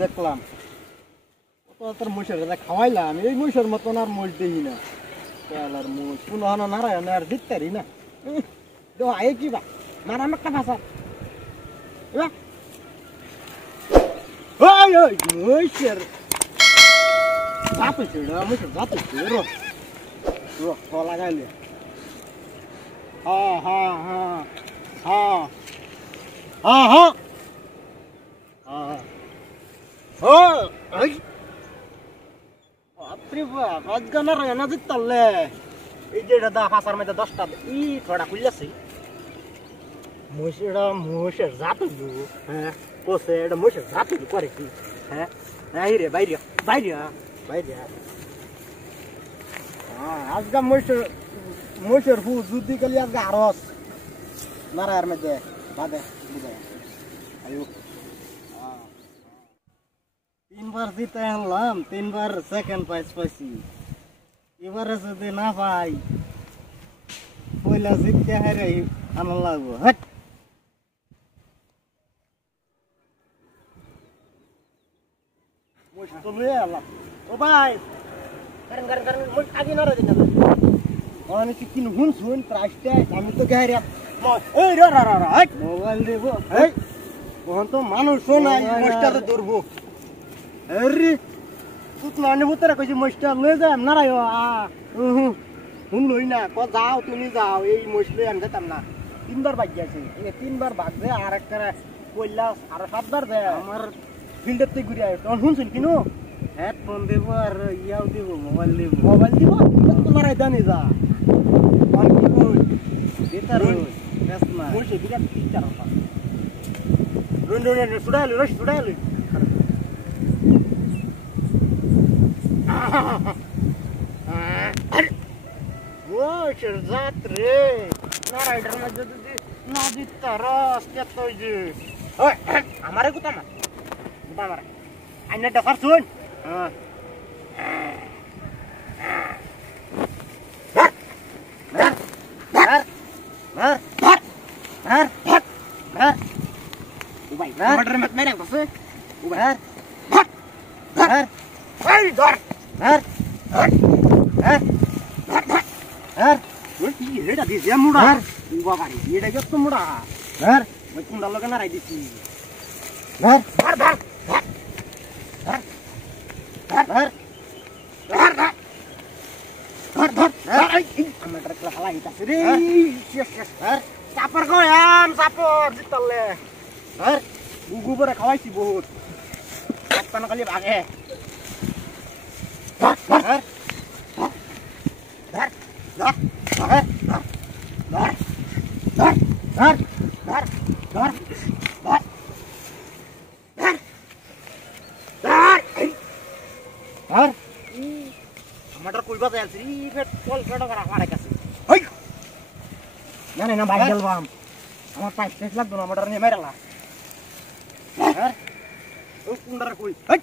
দেখলাম কত মুষের খাওয়াইলাম এই মুষের মতন আর মুষ দেই না তেলার মুষ পুনঃ নারায়ণ আর দিতারি না আয়ে কি বা মারাম একটা ভাষা মুষের মুষের লাগাইলে আজকে মহিষের হু যুদ্ধি গেলি আজকে আরস নারায়ের মধ্যে বাদে তিনবার জিতে আনলাম তিনবার সেকেন্ড প্রাইজ পাইছি এবারে যদি না পাই পয়লা জিততে হারে আনন্দ লাগবো হট ও ভাই আগে না শুন প্রাইসটা আমি তো গায়ে মোবাইল দেব তো মানুষ শোনাই মোস্টারে ধরবো ভূতরা কইছি মোস্টার লয়ে যাম না রাই শুন লই না যাও তুমি যাও এই মোষ লই আমি যেতাম না তিনবার বাকি আছে তিনবার ভাগ দে আর একটা কইলা আর 7 বার দে আমার ফিল্ডের থেকে ঘুরে আয় তখন শুনছেন কিনো হেডফোন দেবো আর ইয়াও দেবো মোবাইল দিব তোমার জানি যা আমারে কোথা আমার আইনা দেখার শুন কুন্ডা লগে নাড়াই দিচ্ছি চাপর খাওয়াম চাপর জিতলে গুগু করে খাওয়াইছি বহুত পানা খালি ভাগে আমাদের কইবা যাইছি ফেট কল ফেট করা আমার কাছে হই না না ভাই গেলবাম আমার পাইছ লাগতো না আমাদের নিয়ে মেরালা ও কুন্ডার কই হই